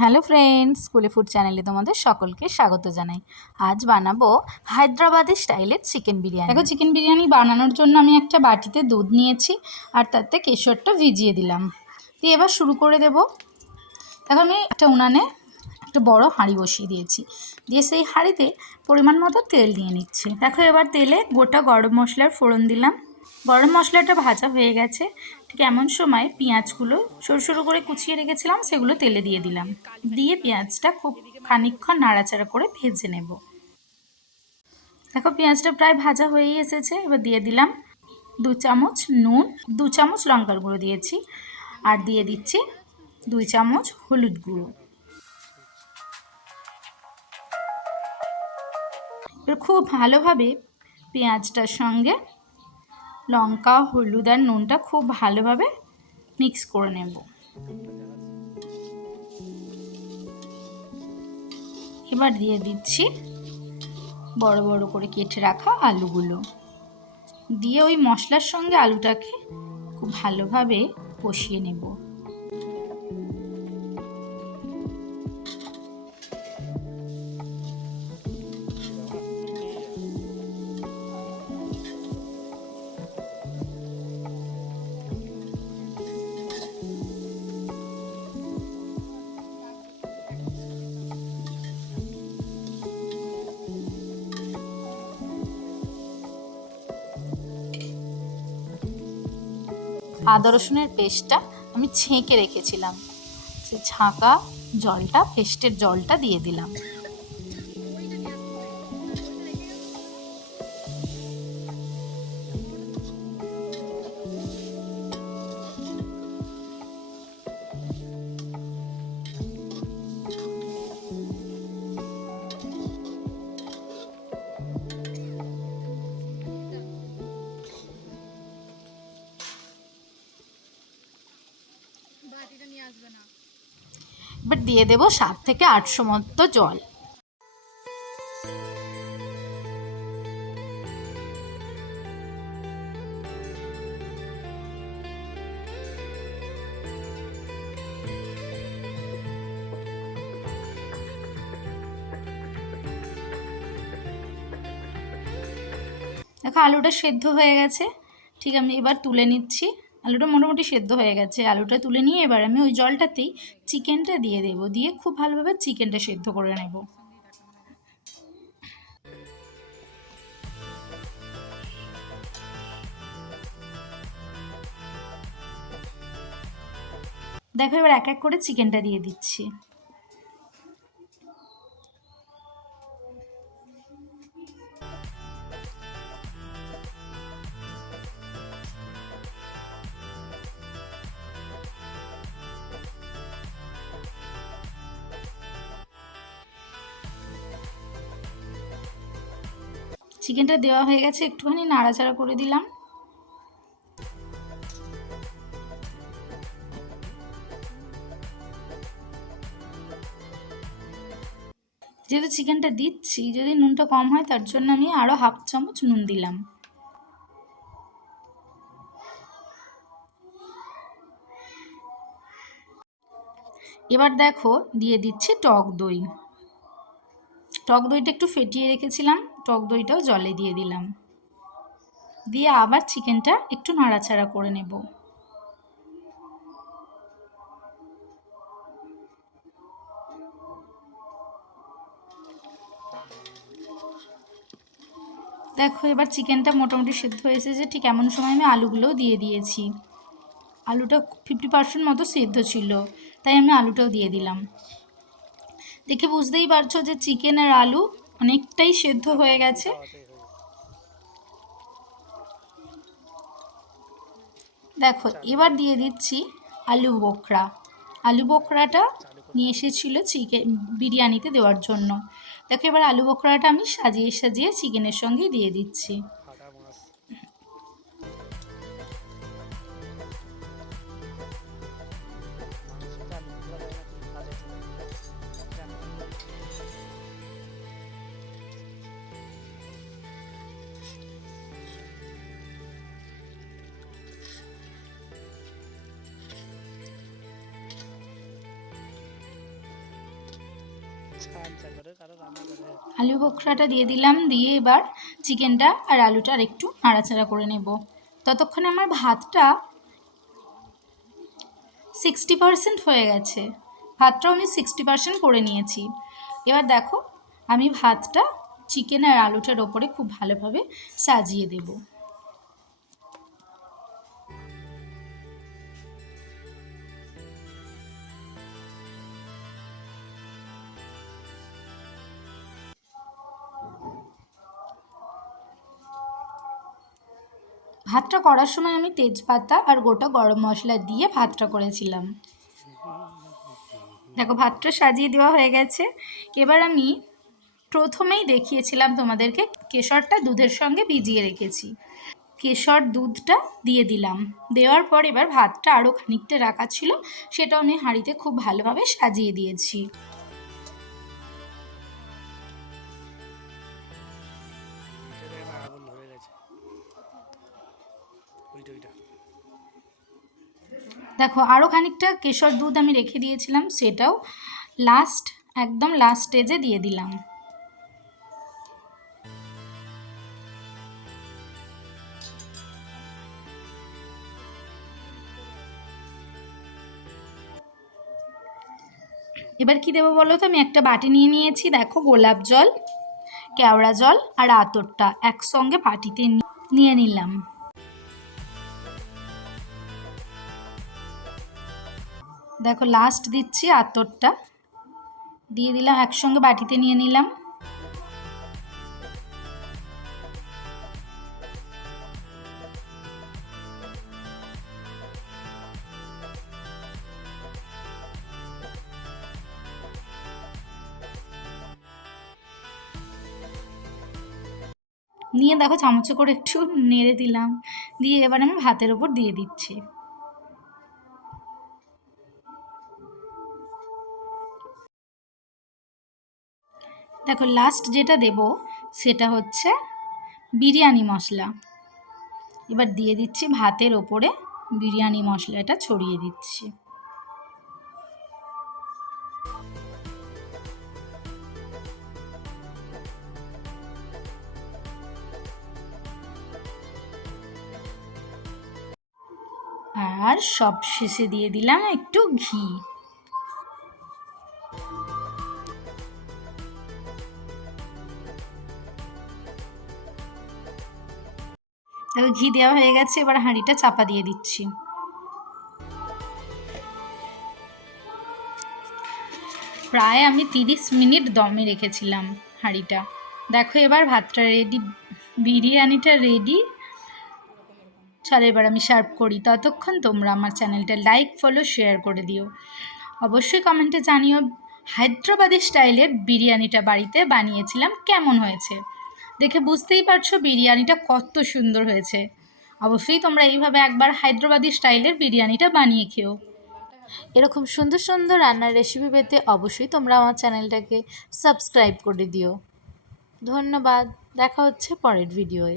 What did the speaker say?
Hello friends, স্কুলে food চ্যানেলে তোমাদের সকলকে স্বাগত জানাই। আজ বানাবো হায়দ্রাবাদি স্টাইলের চিকেন বিরিয়ানি। দেখো, চিকেন বিরিয়ানি বানানোর জন্য আমি একটা বাটিতে দুধ নিয়েছি আর তাতে কেশরটা ভিজিয়ে দিলাম। দিয়ে এবার শুরু করে দেব। দেখো, আমি একটা উনানে একটা বড় হাঁড়ি বসিয়ে দিয়েছি, দিয়ে সেই হাঁড়িতে পরিমাণ মতো তেল দিয়ে নিচ্ছি। দেখো, এবার তেলে গোটা গরম মশলার ফোড়ন দিলাম। গরম মশলাটা ভাজা হয়ে গেছে, ঠিক এমন সময় পেঁয়াজগুলো সরু সরু করে কুচিয়ে রেখেছিলাম সেগুলো তেলে দিয়ে দিলাম। দিয়ে পেঁয়াজটা খুব খানিকক্ষণ নাড়াচাড়া করে ভেজে নেব। দেখো, পেঁয়াজটা প্রায় ভাজা হয়েই এসেছে। এবার দিয়ে দিলাম 2 চামচ নুন, 2 চামচ লঙ্কার গুঁড়ো দিয়েছি, আর দিয়ে দিচ্ছি 2 চামচ হলুদ গুঁড়ো। এবার খুব ভালোভাবে পেঁয়াজটার সঙ্গে লঙ্কা, হলুদ আর নুনটা খুব ভালোভাবে মিক্স করে নেব। এবার দিয়ে দিচ্ছি বড় বড় করে কেটে রাখা আলুগুলো, দিয়ে ওই মশলার সঙ্গে আলুটাকে খুব ভালোভাবে কষিয়ে নেব। আদা রসুনের পেস্টটা আমি ছেঁকে রেখেছিলাম, সে ছাঁকা জলটা, পেস্টের জলটা দিয়ে দিলাম। এবার দিয়ে দেবো 7 থেকে 800 মতো জল। দেখো, আলুটা সেদ্ধ হয়ে গেছে, ঠিক আমি এবার তুলে নিচ্ছি। আলুটা মোটামুটি সেদ্ধ হয়ে গেছে, আলুটা তুলে নিয়ে এবার আমি ওই জলটাতেই চিকেনটা দিয়ে দেবো, দিয়ে খুব ভালোভাবে চিকেনটা সেদ্ধ করে নেব। দেখো, এবার এক এক করে চিকেনটা দিয়ে দিচ্ছি। চিকেনটা দেওয়া হয়ে গেছে, একটুখানি নাড়াচাড়া করে দিলাম। যেহেতু চিকেনটা দিচ্ছি, যদি নুনটা কম হয় তার জন্য আমি আরও হাফ চামচ নুন দিলাম। এবার দেখো, দিয়ে দিচ্ছি টক দই। টক দইটা একটু ফেটিয়ে রেখেছিলাম, টক দইটাও জলে দিয়ে দিলাম, দিয়ে আবার চিকেনটা একটু নাড়াচাড়া করে নেব। দেখো, এবার চিকেনটা মোটামুটি সেদ্ধ হয়ে এসেছে, ঠিক এমন সময় আমি আলুগুলোও দিয়ে দিয়েছি। আলুটা 50% মতো সেদ্ধ ছিল, তাই আমি আলুটাও দিয়ে দিলাম। দেখে বুঝতেই পারছো যে চিকেন আর আলু অনেকটাই সেদ্ধ হয়ে গেছে। দেখো, এবার দিয়ে দিচ্ছি আলু বোখরা। আলু বোখরাটা নিয়ে এসেছিলো চিকেন বিরিয়ানিতে দেওয়ার জন্য। দেখো, এবার আলু বোখরাটা আমি সাজিয়ে সাজিয়ে চিকেনের সঙ্গে দিয়ে দিচ্ছি। আলু বোখরাটা দিয়ে দিলাম, দিয়ে এবার চিকেনটা আর আলুটা আর একটু নাড়াচাড়া করে নেব। ততক্ষণে আমার ভাতটা 60% হয়ে গেছে। ভাতটাও আমি 60% করে নিয়েছি। এবার দেখো আমি ভাতটা চিকেন আর আলুটার ওপরে খুব ভালোভাবে সাজিয়ে দেব। ভাতটা করার সময় আমি তেজপাতা আর গোটা গরম মশলা দিয়ে ভাতটা করেছিলাম। দেখো ভাতটা সাজিয়ে দেওয়া হয়ে গেছে। এবার আমি প্রথমেই দেখিয়েছিলাম তোমাদেরকে কেশরটা দুধের সঙ্গে ভিজিয়ে রেখেছি। কেশর দুধটা দিয়ে দিলাম। দেওয়ার পর এবার ভাতটা আরও খানিকটা রাখা ছিল, সেটাও আমি হাঁড়িতে খুব ভালোভাবে সাজিয়ে দিয়েছি। দেখো আরও খানিকটা কেশর দুধ আমি রেখে দিয়েছিলাম, সেটাও একদম লাস্ট স্টেজে দিয়ে দিলাম। এবার কি দেবো বলো তো, আমি একটা বাটি নিয়ে নিয়েছি। দেখো গোলাপ জল, কেওড়া জল আর আতরটা একসঙ্গে বাটিতে নিয়ে নিলাম। দেখো লাস্ট দিচ্ছি, আতরটা দিয়ে দিলাম, একসঙ্গে বাটিতে নিয়ে নিলাম। নিয়ে দেখো চামচে করে একটু নেড়ে দিলাম, দিয়ে এবার আমি ভাতের ওপর দিয়ে দিচ্ছি। দেখো লাস্ট যেটা দেব সেটা হচ্ছে বিরিয়ানি মশলা। এবার দিয়ে দিচ্ছি ভাতের ওপরে, বিরিয়ানি মশলাটা ছড়িয়ে দিচ্ছি। আর সব শেষে দিয়ে দিলাম একটু ঘি। দেখো ঘি দেওয়া হয়ে গেছে, এবার হাঁড়িটা চাপা দিয়ে দিচ্ছি। প্রায় আমি 30 মিনিট দমে রেখেছিলাম হাঁড়িটা। দেখো এবার ভাতটা রেডি, বিরিয়ানিটা রেডি। চলো এবার আমি সার্ভ করি। ততক্ষণ তোমরা আমার চ্যানেলটা লাইক, ফলো, শেয়ার করে দিও। অবশ্যই কমেন্টে জানিও হায়দ্রাবাদি স্টাইলের বিরিয়ানিটা বাড়িতে বানিয়েছিলাম কেমন হয়েছে। দেখে বুঝতেই পারছো বিরিয়ানিটা কত সুন্দর হয়েছে। অবশ্যই তোমরা এইভাবে একবার হায়দ্রাবাদি স্টাইলের বিরিয়ানিটা বানিয়ে খেও। এরকম সুন্দর সুন্দর রান্নার রেসিপি পেতে অবশ্যই তোমরা আমার চ্যানেলটাকে সাবস্ক্রাইব করে দিও। ধন্যবাদ, দেখা হচ্ছে পরের ভিডিওয়ে।